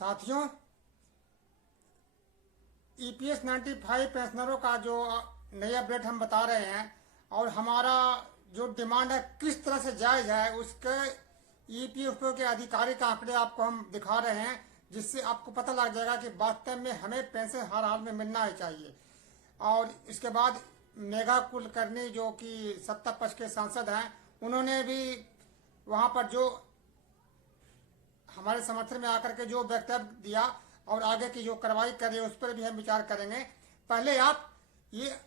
साथियों, ईपीएस 95 पेंशनरों का जो नई अपडेट हम बता रहे हैं और हमारा जो डिमांड है किस तरह से जायज़ है, उसके ईपीएफओ के आधिकारिक आंकड़े आपको हम दिखा रहे हैं, जिससे आपको पता लग जाएगा कि वास्तव में हमें पेंशन हर हाल में मिलना ही चाहिए। और इसके बाद मेघा कुलकर्णी जो कि सत्ता पक्ष के सांसद हैं, उन्होंने भी वहां पर जो हमारे समर्थन में आकर के जो वक्तव्य दिया और आगे की जो कार्रवाई कर रही है उस पर भी हम विचार करेंगे। पहले आप ये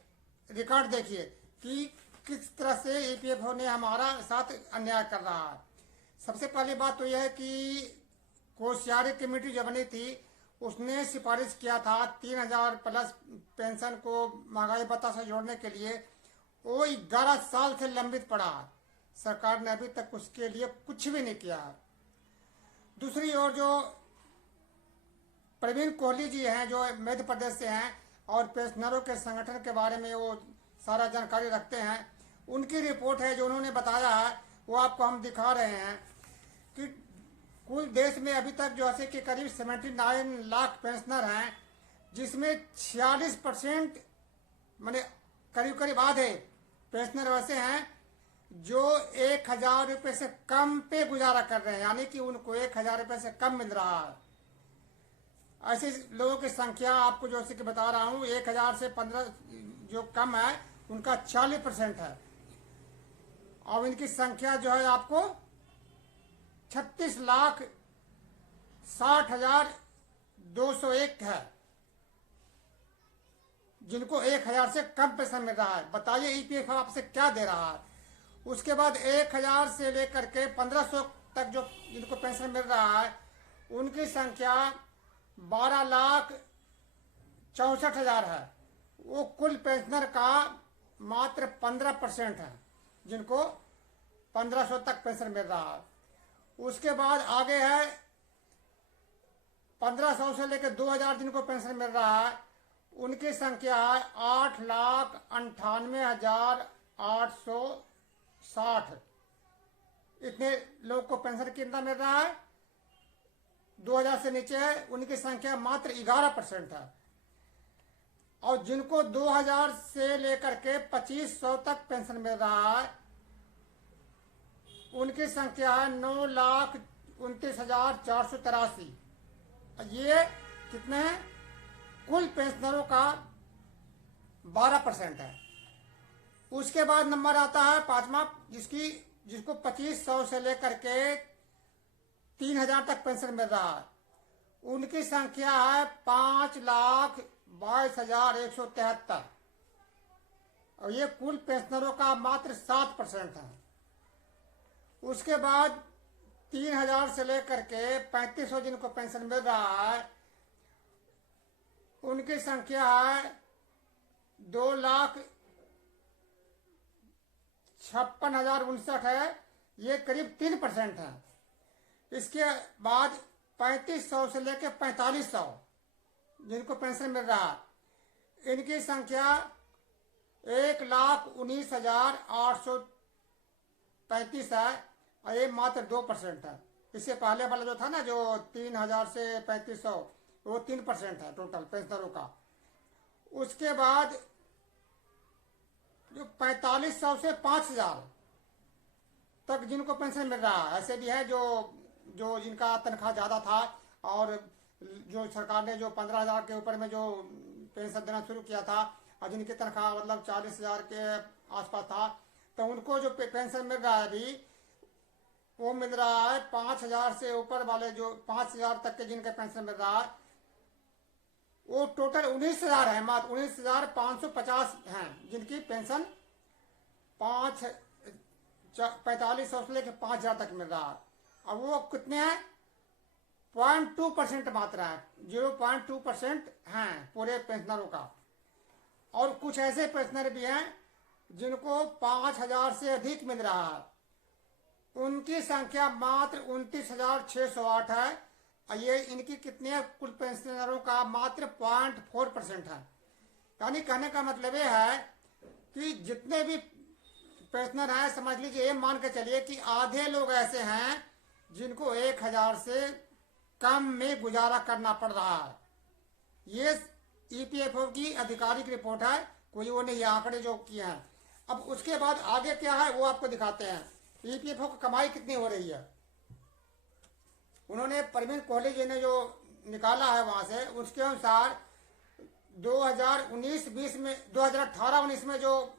रिकॉर्ड देखिए कि किस तरह से ईपीएफओ ने हमारा साथ अन्याय कर रहा है। सबसे पहली बात तो यह है कि कोश्यारी कमेटी जो बनी थी उसने सिफारिश किया था 3000 प्लस पेंशन को महंगाई भत्ता से जोड़ने के लिए। वो 11 साल से लंबित पड़ा है, सरकार ने अभी तक उसके लिए कुछ भी नहीं किया है। दूसरी ओर जो प्रवीण कोहली जी हैं जो मध्य प्रदेश से हैं और पेंशनरों के संगठन के बारे में वो सारा जानकारी रखते हैं, उनकी रिपोर्ट है जो उन्होंने बताया है वो आपको हम दिखा रहे हैं कि कुल देश में अभी तक जो है कि करीब 79 लाख पेंशनर हैं, जिसमें 46% माने करीब करीब आधे पेंशनर वैसे हैं जो 1000 रुपये से कम पे गुजारा कर रहे हैं, यानी कि उनको 1000 रुपये से कम मिल रहा है। ऐसे लोगों की संख्या आपको जो कि बता रहा हूँ, 1000 से 15 जो कम है उनका 40% है और इनकी संख्या जो है आपको 36,60,201 है, जिनको 1000 से कम पेंशन मिल रहा है। बताइए ईपीएफओ आपसे क्या दे रहा है। उसके बाद 1000 से लेकर के 1500 तक जो जिनको पेंशन मिल रहा है उनकी संख्या 12,64,000 है। वो कुल पेंशनर का मात्र 15% है जिनको 1500 तक पेंशन मिल रहा है। उसके बाद आगे है 1500 से लेकर 2000 जिनको पेंशन मिल रहा है, उनकी संख्या है 8,98,860। इतने लोग को पेंशन कितना मिल रहा है, 2000 से नीचे है, उनकी संख्या मात्र 11% है। और जिनको 2000 से लेकर के 2500 तक पेंशन मिल रहा है उनकी संख्या है 9,29,483। ये कितने हैं, कुल पेंशनरों का 12% है। उसके बाद नंबर आता है पांचवा, जिसको 2500 से लेकर के 3000 तक पेंशन मिल रहा है, उनकी संख्या है 5,22,173 और ये कुल पेंशनरों का मात्र 7% है। उसके बाद 3000 से लेकर के 3500 जिनको पेंशन मिल रहा है उनकी संख्या है 2,56,059 है, ये करीब 3% है। इसके बाद 3500 से लेकर 4500 जिनको पेंशन मिल रहा है, इनकी संख्या 1,19,835 है और ये मात्र 2% है। इससे पहले वाला जो था ना, जो 3000 से 3500, वो 3% है टोटल पेंशनरों का। उसके बाद जो 4500 से 5000 तक जिनको पेंशन मिल रहा है, ऐसे भी है जो जिनका तनख्वाह ज़्यादा था और जो सरकार ने जो 15,000 के ऊपर में जो पेंशन देना शुरू किया था और जिनकी तनख्वाह मतलब 40,000 के आसपास था, तो उनको जो पेंशन मिल रहा है अभी वो मिल रहा है 5,000 से ऊपर वाले, जो 5,000 तक के जिनका पेंशन मिल रहा है वो टोटल 19,000 है, मात्र 19,550 हैं जिनकी पेंशन 4500 से लेकर 5,000 तक मिल रहा है। अब वो कितने हैं, 0.2% मात्रा है, 0.2% हैं पूरे पेंशनरों का। और कुछ ऐसे पेंशनर भी हैं जिनको 5,000 से अधिक मिल रहा है, उनकी संख्या मात्र 29,608 है। ये इनकी कितने कुल पेंशनरों का मात्र 0.4% है। यानी कहने का मतलब ये है कि जितने भी पेंशनर हैं, समझ लीजिए, ये मान के चलिए कि आधे लोग ऐसे हैं जिनको 1000 से कम में गुजारा करना पड़ रहा है। ये ईपीएफओ की आधिकारिक रिपोर्ट है, कोई वो नहीं, ये आंकड़े जो किए हैं। अब उसके बाद आगे क्या है वो आपको दिखाते हैं। ईपीएफओ की कमाई कितनी हो रही है, उन्होंने प्रवीण कोहली जी ने जो निकाला है वहां से, उसके अनुसार 2019-20 में 2018-19 में जो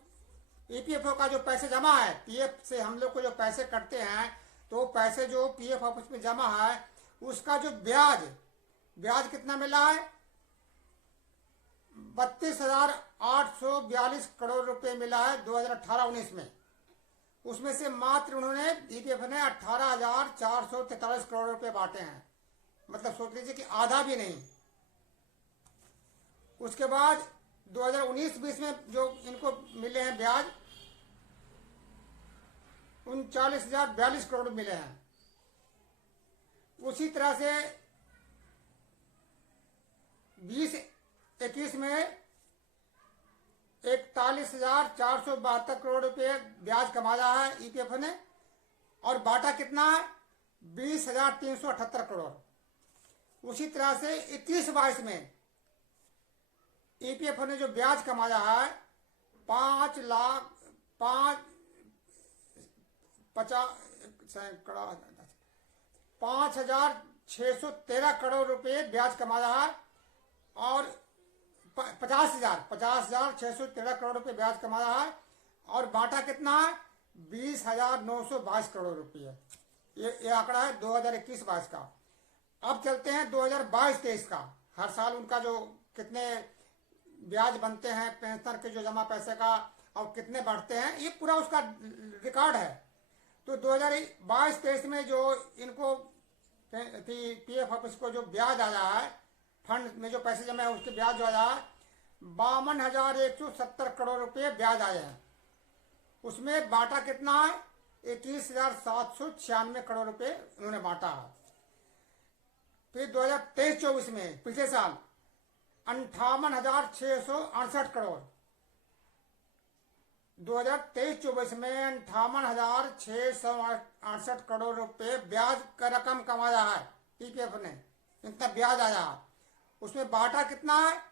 ईपीएफओ का जो पैसे जमा है, पीएफ से हम लोग को जो पैसे कटते हैं, तो पैसे जो पीएफ ऑफिस में जमा है उसका जो ब्याज कितना मिला है, 32,842 करोड़ रुपए मिला है 2018-19 में। उसमें से मात्र उन्होंने ईपीएफ ने 18,443 करोड़ रुपए बांटे हैं, मतलब सोच लीजिए कि आधा भी नहीं। उसके बाद 2019-20 में जो इनको मिले हैं ब्याज 39,042 करोड़ मिले हैं। उसी तरह से 2021 में 41,472 करोड़ रुपए ब्याज कमाया है ईपीएफ ने, और बांटा कितना है, 20,378 करोड़। उसी तरह से 21-22 में ईपीएफ ने जो ब्याज कमाया है 5,613 करोड़ रुपए ब्याज कमाया है, और 50,613 करोड़ रुपए ब्याज कमाया है, और बांटा कितना है, 20,922 करोड़ रुपए। ये आंकड़ा है 2021-22 का। अब चलते हैं 2022-23 का। हर साल उनका जो कितने ब्याज बनते हैं पेंशनर के जो जमा पैसे का और कितने बढ़ते हैं, ये पूरा उसका रिकॉर्ड है। तो 2022-23 में जो इनको पीएफ ऑफिस को जो ब्याज आया है, फंड में जो पैसे जमा है उसके ब्याज जो आया है 52,170 करोड़ रुपए ब्याज आए हैं। उसमें बांटा कितना है, 21,796 करोड़ रुपए उन्होंने बांटा है। फिर 2023-24 में पिछले साल 58,668 करोड़, 2023-24 में 58,668 करोड़ रुपए ब्याज का रकम कमाया है ईपीएफ ने, इतना ब्याज आया। उसमें बांटा कितना है,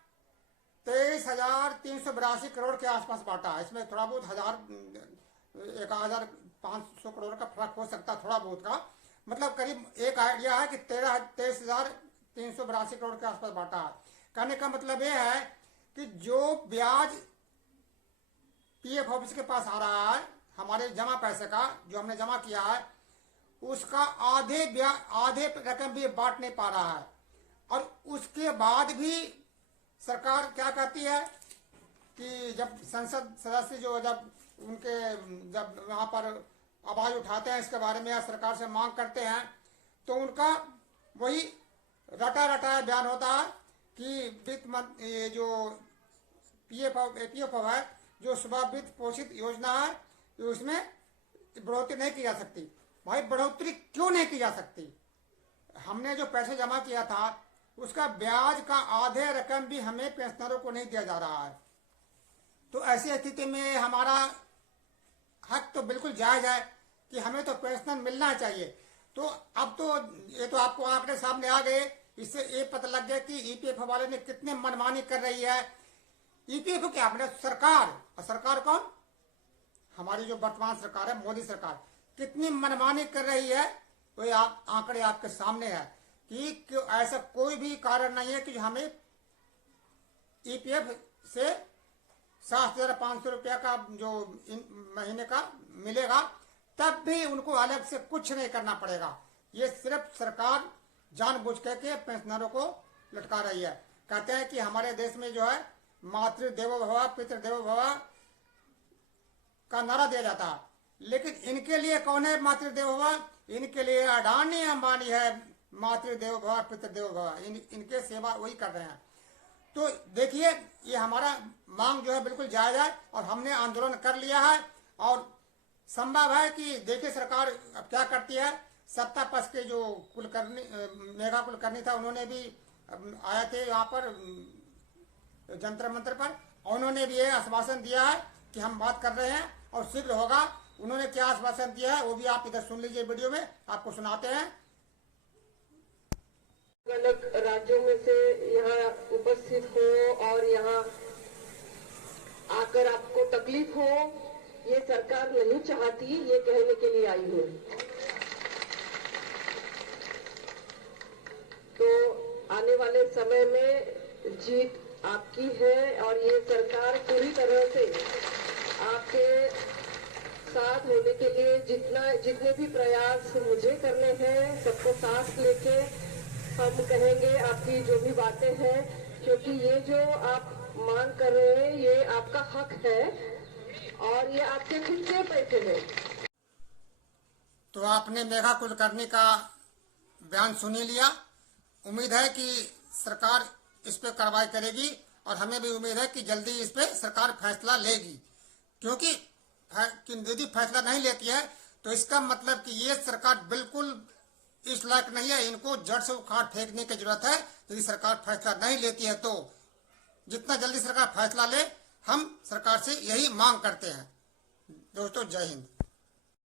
23,382 करोड़ के आसपास बांटा है। इसमें थोड़ा बहुत 1,500 करोड़ का फर्क हो सकता है, थोड़ा बहुत का, मतलब करीब एक आइडिया है कि 23,382 करोड़ के आसपास बांटा है। कहने का मतलब यह है कि जो ब्याज पीएफ ऑफिस के पास आ रहा है हमारे जमा पैसे का, जो हमने जमा किया है, उसका आधे रकम भी बांट नहीं पा रहा है। और उसके बाद भी सरकार क्या कहती है कि जब संसद सदस्य जब वहां पर आवाज उठाते हैं इसके बारे में या सरकार से मांग करते हैं, तो उनका वही रटाया बयान होता है कि वित्त मंत्री जो पीएफ है, जो सुबह वित्त पोषित योजना है, उसमें बढ़ोतरी नहीं की जा सकती। भाई बढ़ोतरी क्यों नहीं की जा सकती? हमने जो पैसे जमा किया था उसका ब्याज का आधे रकम भी हमें पेंशनरों को नहीं दिया जा रहा है। तो ऐसी स्थिति में हमारा हक तो बिल्कुल जायज है कि हमें तो पेंशन मिलना चाहिए। तो अब तो ये तो आपको आंकड़े सामने आ गए, इससे ये पता लग गया कि ईपीएफ वाले ने कितने मनमानी कर रही है। ईपीएफ क्या अपने सरकार, और सरकार कौन, हमारी जो वर्तमान सरकार है मोदी सरकार, कितनी मनमानी कर रही है, तो ये आंकड़े आपके सामने है कि ऐसा कोई भी कारण नहीं है कि हमें ईपीएफ से 7,500 रुपया का जो महीने का मिलेगा, तब भी उनको अलग से कुछ नहीं करना पड़ेगा। ये सिर्फ सरकार जानबूझ के पेंशनरों को लटका रही है। कहते हैं कि हमारे देश में जो है मातृ देवो भव पितृ देवो भव का नारा दिया जाता है, लेकिन इनके लिए कौन है मातृ देवो भव? इनके लिए अडानी अंबानी है मातृ देवो भव पितृ देवो भव, इनके सेवा वही कर रहे हैं। तो देखिए ये हमारा मांग जो है बिल्कुल जायज है और हमने आंदोलन कर लिया है, और संभव है कि देखिए सरकार अब क्या करती है। सत्ता पक्ष के जो कुलकर्णी मेगा कुलकर्णी था, उन्होंने भी आए थे यहाँ पर जंतर मंत्र पर, उन्होंने भी ये आश्वासन दिया है कि हम बात कर रहे हैं और शीघ्र होगा। उन्होंने क्या आश्वासन दिया है वो भी आप इधर सुन लीजिए, वीडियो में आपको सुनाते हैं। अलग राज्यों में से यहाँ उपस्थित हो और यहाँ आकर आपको तकलीफ हो, ये सरकार नहीं चाहती, ये कहने के लिए आई हूँ। तो आने वाले समय में जीत आपकी है और ये सरकार पूरी तरह से आपके साथ होने के लिए जितने भी प्रयास मुझे करने हैं, सबको साथ लेके हम कहेंगे आपकी जो भी बातें हैं, क्योंकि ये जो आप मांग कर रहे हैं ये आपका हक है और ये आपके खुद के पैसे हैं। तो आपने मेघा कुलकर्णी का बयान सुन ही लिया। उम्मीद है कि सरकार इस पे कार्रवाई करेगी और हमें भी उम्मीद है कि जल्दी इस पे सरकार फैसला लेगी, क्योंकि यदि फैसला नहीं लेती है तो इसका मतलब कि ये सरकार बिल्कुल इस लायक नहीं है, इनको जड़ से उखाड़ फेंकने की जरूरत है। यदि सरकार फैसला नहीं लेती है तो जितना जल्दी सरकार फैसला ले, हम सरकार से यही मांग करते हैं। दोस्तों, जय हिंद।